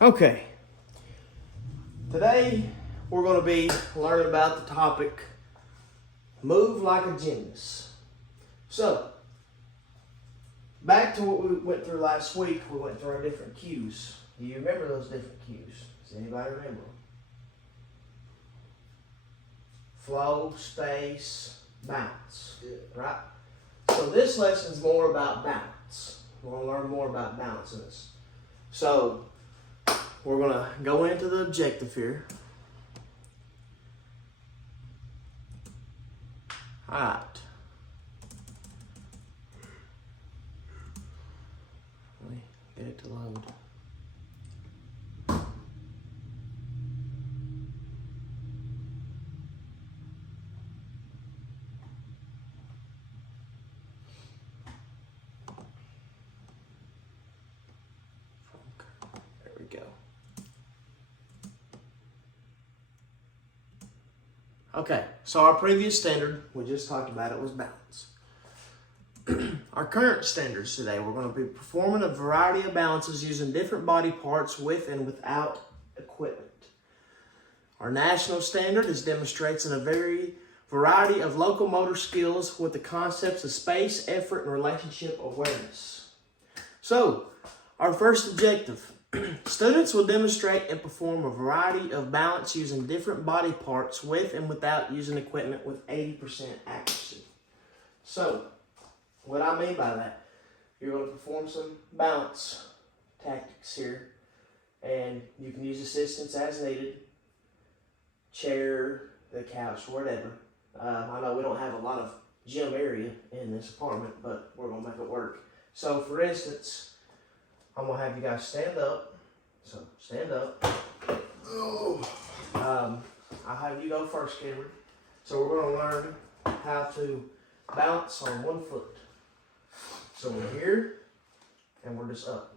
Okay, today we're going to be learning about the topic, move like a gymnast. So, back to what we went through last week, we went through our different cues. Do you remember those different cues? Does anybody remember them? Flow, space, bounce, right? So this lesson is more about balance. We're going to learn more about balance in this. So, we're going to go into the objective here. All right. Let me get it to load. There we go. Okay, so our previous standard, we just talked about it, was balance. Our current standards today, we're going to be performing a variety of balances using different body parts with and without equipment. Our national standard is demonstrating a variety of locomotor skills with the concepts of space, effort, and relationship awareness. So, our first objective. Students will demonstrate and perform a variety of balance using different body parts with and without using equipment with 80% accuracy. So, what I mean by that, you're going to perform some balance tactics here, and you can use assistance as needed, chair, the couch, whatever. I know we don't have a lot of gym area in this apartment, but we're going to make it work. So, for instance, I'm going to have you guys stand up. So, stand up. I'll have you go first, Cameron. So, we're going to learn how to balance on one foot. So, we're here, and we're just up.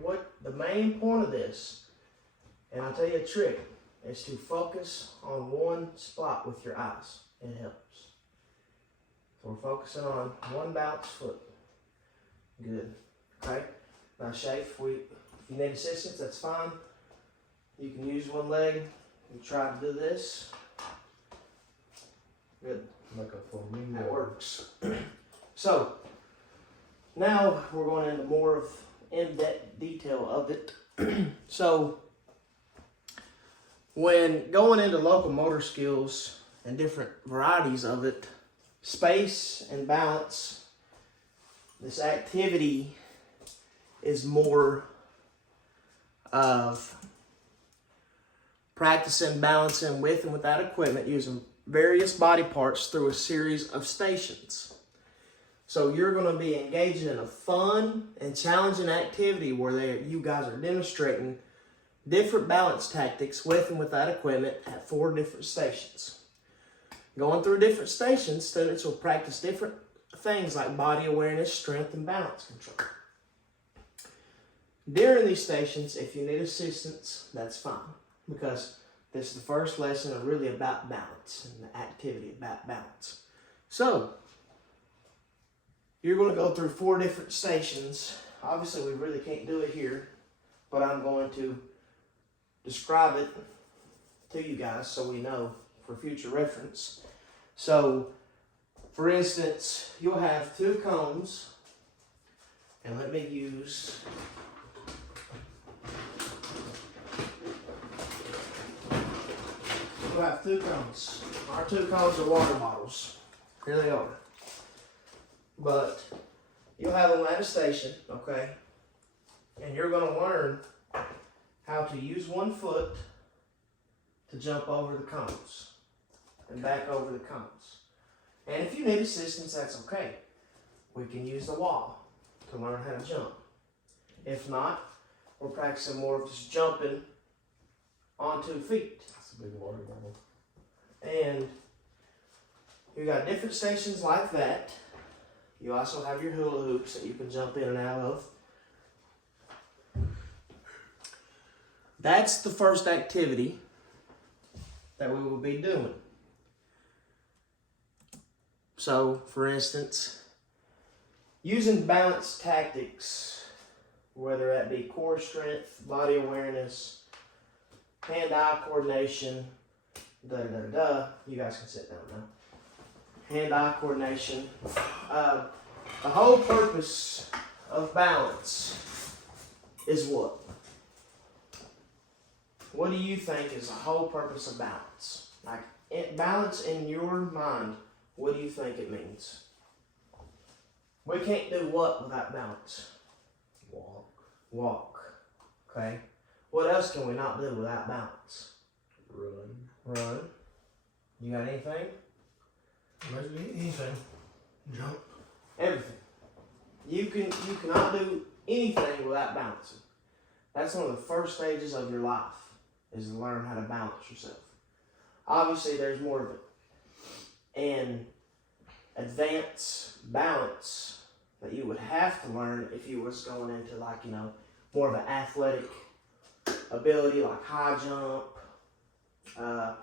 What the main point of this, and I'll tell you a trick, is to focus on one spot with your eyes. It helps. So, we're focusing on one balanced foot. Good. Okay? Now, Shafe, if you need assistance, that's fine. You can use one leg and try to do this. Good. That works. So, now we're going into more of in-depth detail of it. So, when going into locomotor skills and different varieties of it, space and balance, this activity is more of practicing balancing with and without equipment using various body parts through a series of stations. So you're going to be engaging in a fun and challenging activity where you guys are demonstrating different balance tactics with and without equipment at 4 different stations. Going through different stations, students will practice different things like body awareness, strength, and balance control. During these stations, if you need assistance, that's fine, because this is the first lesson and really about balance and the activity about balance. So, you're going to go through 4 different stations. Obviously, we really can't do it here, but I'm going to describe it to you guys so we know for future reference. So, for instance, you'll have 2 cones, and let me use we'll have 2 cones. Our 2 cones are water bottles. Here they are. But you'll have them at a station, okay? And you're going to learn how to use one foot to jump over the cones and back over the cones. And if you need assistance, that's okay. We can use the wall to learn how to jump. If not, we're practicing more of just jumping on 2 feet. That's a big water bottle. And you got different stations like that. You also have your hula hoops that you can jump in and out of. That's the first activity that we will be doing. So, for instance, using balance tactics whether that be core strength, body awareness, hand-eye coordination, You guys can sit down now. Hand-eye coordination. The whole purpose of balance is what? What do you think is the whole purpose of balance? Like, balance in your mind, what do you think it means? We can't do what without balance? Walk. Okay. What else can we not do without balance? Run. You got anything? Anything. Jump. Everything. You cannot do anything without balancing. That's one of the first stages of your life, is to learn how to balance yourself. Obviously, there's more of it. And advanced balance that you would have to learn if you was going into more of an athletic ability, like high jump,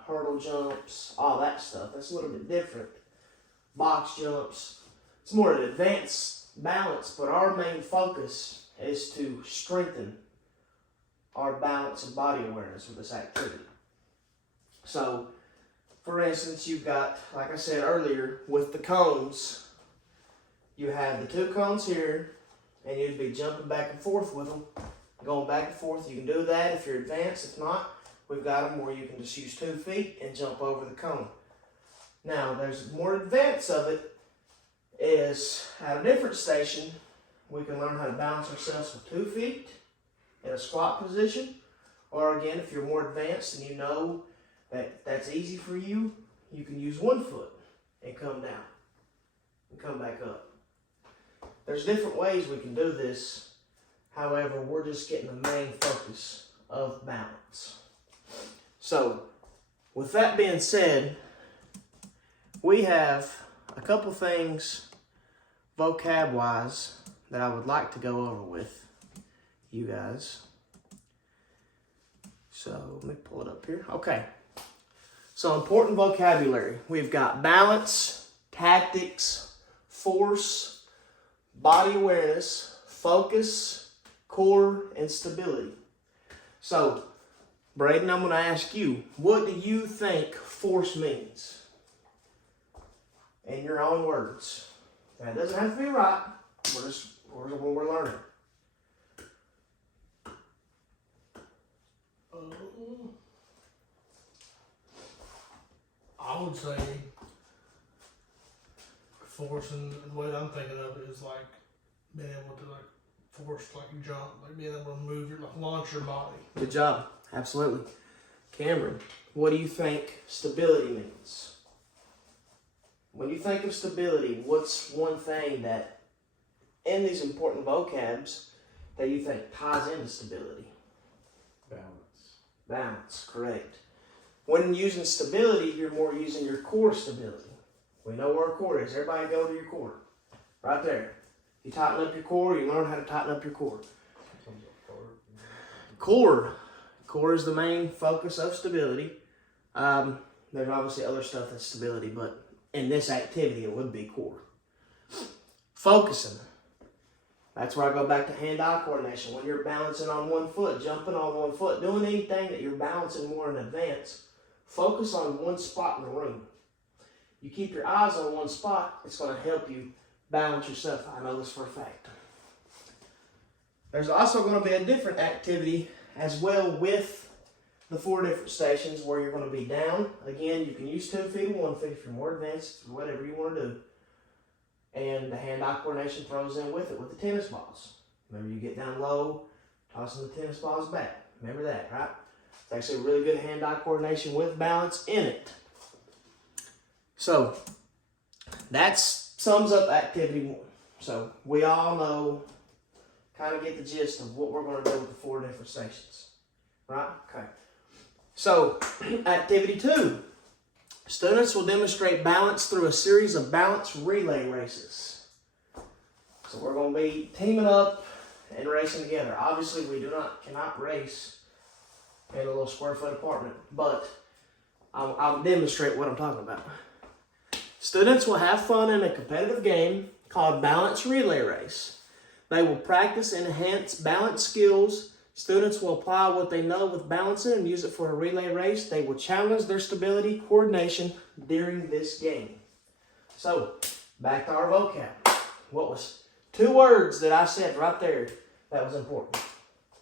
hurdle jumps, all that stuff. That's a little bit different. Box jumps. It's more an advanced balance, but our main focus is to strengthen our balance and body awareness with this activity. So, for instance, you've got, like I said earlier, with the cones, you have the two cones here, and you'd be jumping back and forth with them, going back and forth. You can do that if you're advanced. If not, we've got them where you can just use 2 feet and jump over the cone. Now, there's more advanced of it is at a different station, we can learn how to balance ourselves with 2 feet in a squat position. Or again, if you're more advanced and you know that that's easy for you, you can use 1 foot and come down and come back up. There's different ways we can do this. However, we're just getting the main focus of balance. So, with that being said, we have a couple things vocab-wise that I would like to go over with you guys. So, let me pull it up here. Okay. So, important vocabulary. We've got balance, tactics, force, body awareness, focus, core, and stability. So, Braden, I'm going to ask you, what do you think force means? In your own words. That doesn't have to be right. We're learning. I would say force, and the way I'm thinking of it is like being able to force jump, being able to move launch your body. Good job. Absolutely. Cameron, what do you think stability means? When you think of stability, what's one thing that in these important vocabs that you think ties into stability? Balance, correct. When using stability, you're more using your core stability. We know where our core is. Everybody go to your core. Right there. You tighten up your core, you learn how to tighten up your core. Core is the main focus of stability. There's obviously other stuff that's stability, but in this activity, it would be core. Focusing. That's where I go back to hand-eye coordination. When you're balancing on 1 foot, jumping on 1 foot, doing anything that you're balancing more in advance, focus on one spot in the room. You keep your eyes on one spot, it's going to help you balance yourself. I know this for a fact. There's also going to be a different activity as well with the 4 different stations where you're going to be down. Again, you can use 2 feet or 1 foot if you're more advanced, whatever you want to do. And the hand-eye coordination throws in with it with the tennis balls. Remember, you get down low, tossing the tennis balls back. Remember that, right? It's actually really good hand-eye coordination with balance in it. So, that sums up activity 1. So, we all know, kind of get the gist of what we're going to do with the 4 different stations. Right? Okay. So, activity 2. Students will demonstrate balance through a series of balance relay races. So we're going to be teaming up and racing together. Obviously, we cannot race in a little square foot apartment, but I'll demonstrate what I'm talking about. Students will have fun in a competitive game called Balance Relay Race. They will practice and enhance balance skills. Students will apply what they know with balancing and use it for a relay race. They will challenge their stability, coordination during this game. So, back to our vocab. What was 2 words that I said right there that was important?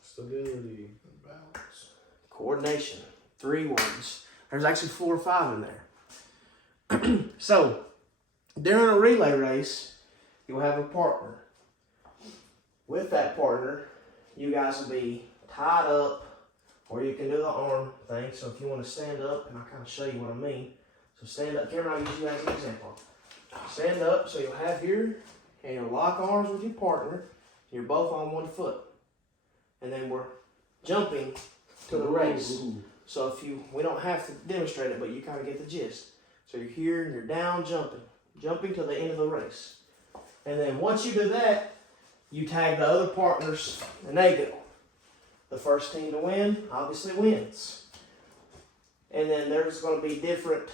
Stability and balance. Coordination. 3 words. There's actually 4 or 5 in there. So, during a relay race, you'll have a partner. With that partner, you guys will be tied up, or you can do the arm thing. So if you want to stand up, and I'll kind of show you what I mean. So stand up. Cameron, I'll use you as an example. Stand up, so you'll have here, and you'll lock arms with your partner. You're both on 1 foot. And then we're jumping to the race. Ooh. So we don't have to demonstrate it, but you kind of get the gist. So you're here, and you're down, jumping to the end of the race. And then once you do that, you tag the other partners, and they go. The first team to win obviously wins. And then there's going to be different,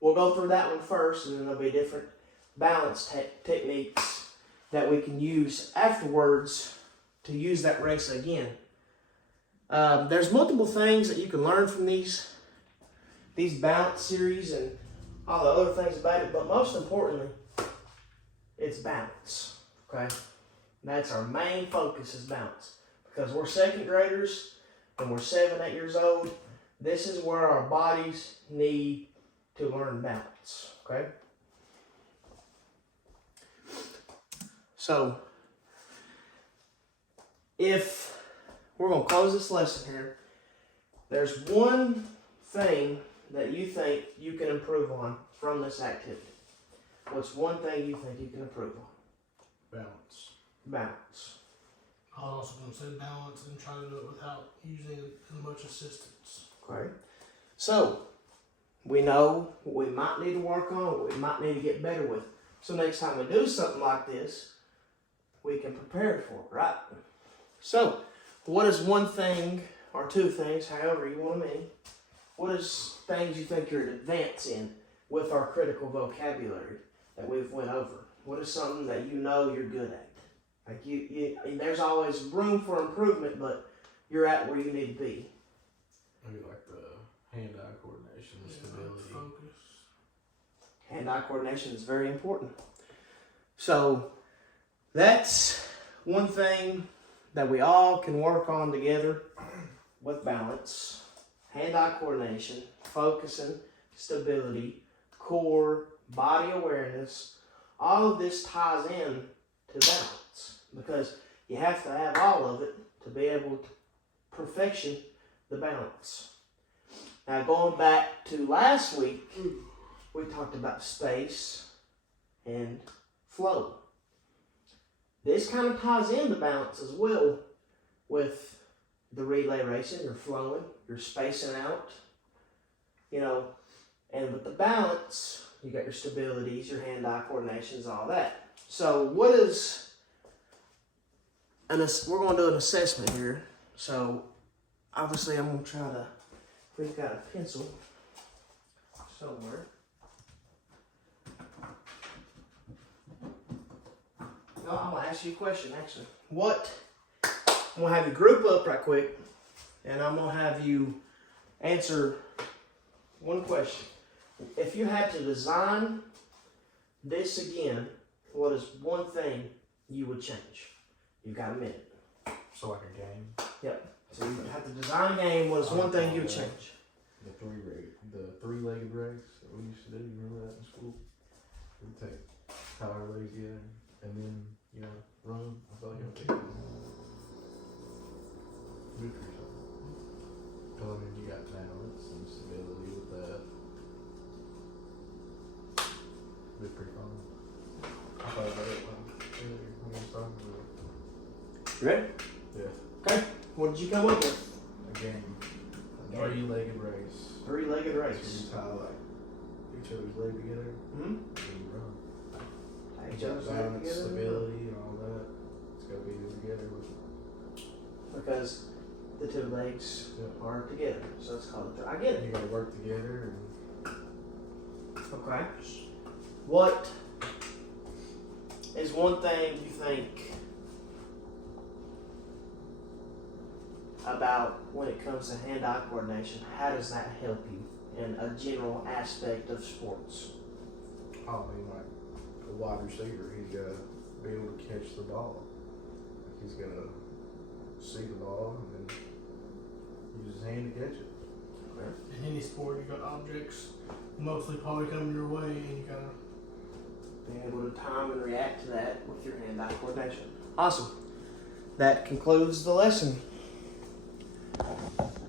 we'll go through that one first, and then there'll be different balance techniques that we can use afterwards to use that race again. There's multiple things that you can learn from these balance series and all the other things about it, but most importantly, it's balance, okay? That's our main focus is balance. Because we're 2nd graders and we're 7, 8 years old, this is where our bodies need to learn balance, okay? So, if we're going to close this lesson here, there's one thing that you think you can improve on from this activity. What's one thing you think you can improve on? Balance. Balance. I was also going to say balance and try to do it without using as much assistance. Okay. So, we know what we might need to work on, what we might need to get better with. So next time we do something like this, we can prepare for it, right? So, what is one thing, or 2 things, however you want to mean, what is things you think you're advanced in with our critical vocabulary that we've went over? What is something that you know you're good at? Like and there's always room for improvement, but you're at where you need to be. Maybe like the hand-eye coordination, stability. Focus. Hand-eye coordination is very important. So that's one thing that we all can work on together with balance. Hand-eye coordination, focusing, stability, core, body awareness. All of this ties in to balance because you have to have all of it to be able to perfection the balance. Now going back to last week, we talked about space and flow. This kind of ties into balance as well with the relay racing. You're flowing, you're spacing out, and with the balance, you got your stabilities, your hand-eye coordinations, all that. So we're going to do an assessment here. So obviously I'm going to try to, we've got a pencil somewhere. No, I'm going to ask you a question actually. I'm going to have you group up right quick and I'm going to have you answer one question. If you had to design this again, what is one thing you would change? You've got a minute. So like a game. Yep. So you have to design a game. What is one thing you would change? The three-legged race that we used to do. You remember that in school? We'd take tie our legs together and then run. I feel like it would be good for yourself. Because I mean, you got balance and stability with that. It'd be pretty fun. I thought about it when we were talking about it. You ready? Yeah. Okay. What did you come up with? A game. A three-legged race. Three-legged So race. you tie like each other's leg together Mm-hmm. and you run. Tie each You got other's leg balance, together. stability, and all that. It's got to be together with Because the 2 legs Yeah. are together. So it's called a I get it. You got to work together and Okay. What is one thing you think about when it comes to hand-eye coordination? How does that help you in a general aspect of sports? I mean, like a wide receiver, he's got to be able to catch the ball. Like he's got to see the ball and then use his hand to catch it. In any sport, you got objects mostly probably coming your way, and you gotta Being able to time and react to that with your hand-eye coordination. Awesome. That concludes the lesson.